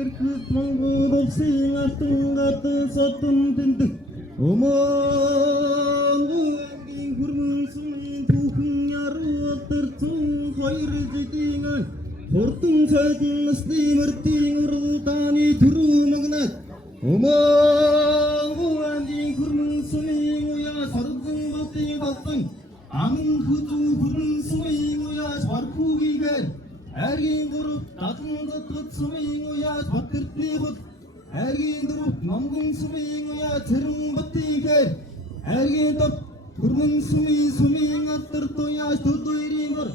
Эрхэт Монгол улсын алтан гадар содон тэмдэг Омонгийн хүрмэн сумын түүхэн яруу алдар 102 жилийн хурдан цайдан насны мөрдийн уралдааны төрөө магнат Омонгийн хүрмэн сумын уяа сардан болтын болтон аман хүзүү хүрмэн сумын уяа сархуугийгээр Аргийн гурав дадан дотгод сумын уяа батэртний хот Аргийн дөрөв номгон сумын уяа цэрэн батийгээр Аргийн дот хүрмэн сумын алдар туяа төдөрийн гор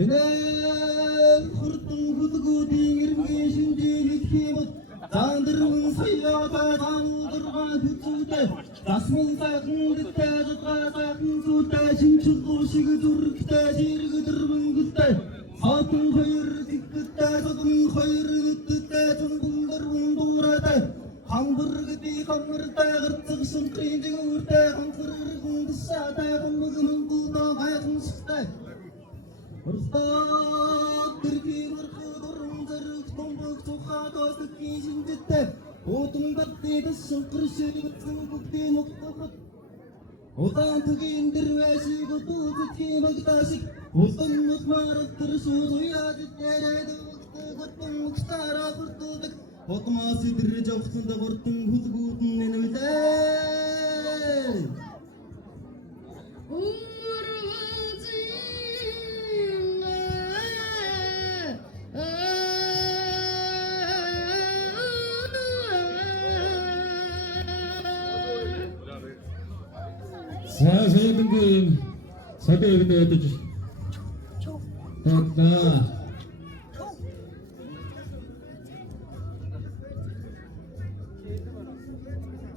Энэл хурдан хүлгүүдийн ирмгийн шинжийн хэлхиймот Заандрын саяга заанударга хүзүүтэй Засмын сайхан дэвтэй жадга сайхан зүйтэй Шинчилгуу шиг зүрхтэй жиргдэрвэн гүлтэй Хатан хоёр зиктэй содон хоёр гүттэй Чунгундар ундуурайтай Хамбыргди хамартай гырцэг шынтрийн жигүүртэй Хамсыргын дысаатай гомгын гулда гайхан шықтай Хурстад дэргийн мөрхөд уран зэрэг томбог тухай тосдгийн шинжиттэй Утан бадны дэсэн қыршиг үтсэн бүгдийн муқтахад Удаан түгийн дэрвэшиг утузэтгийн магдашиг Улдан мутмараттар суусуяадит нэрээд угтагаттан мукстара хүртудаг Хотмаас идэрэж авахсанда гортон хүлгүүдэн нэнвэлээ 사세분들 사대분들 어떠지? 됐다.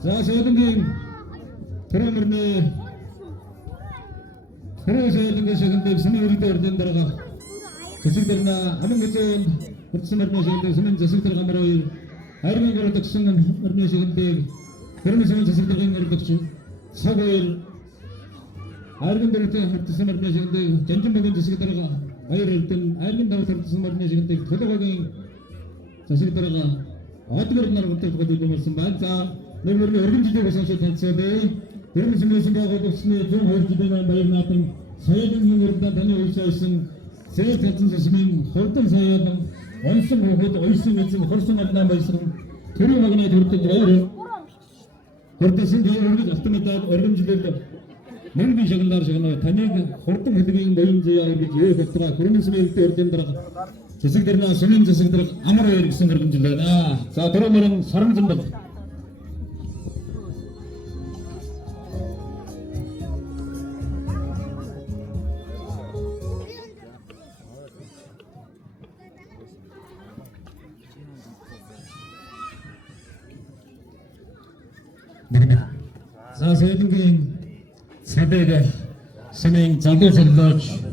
사세분들 그러면은 그래서는 것인데 스미르도 얻는 데가 그들나 하는 것은 그렇지만 뭐인데 스민 저승들 가면은 아이는 거를 특성은 뭐인데 그런 것은 저승들 가면은 특성 사고일 아이들 때 뜻을 말하시는데 전전 먹은 자식이 들어가 아이를 때 아이들 나와 뜻을 말하시는데 그도가게 자식이 들어가 어떻게 그러나를 못할 것 같은 말씀 맞자 내가 우리 어른지대 가서서 단서대 그런 무슨 하고 없으면 좀 어른지대나 말이 나왔던 사회적인 거다 다녀올 수 있음 세 같은 자식은 어떤 사회든 원수 먹어도 얼수 있으면 헐수 만나 말씀 들어가거나 들었던 거예요 그렇듯이 우리 어떤 어른지대도 Мөнгө шагналаар шагнаа таныг хурдан хөдгийн ноёнзээ гэж юу хэвтраа хүрэн сүмэл төрдөн дараа зэсэг дэрнэ сүмэн зэсэг дэр амар өөр гэсэн хэрэгжил байна. За түрүүмөрн сарамжин бол За сэдэнгийн 사대가 선행 자격을 넣지.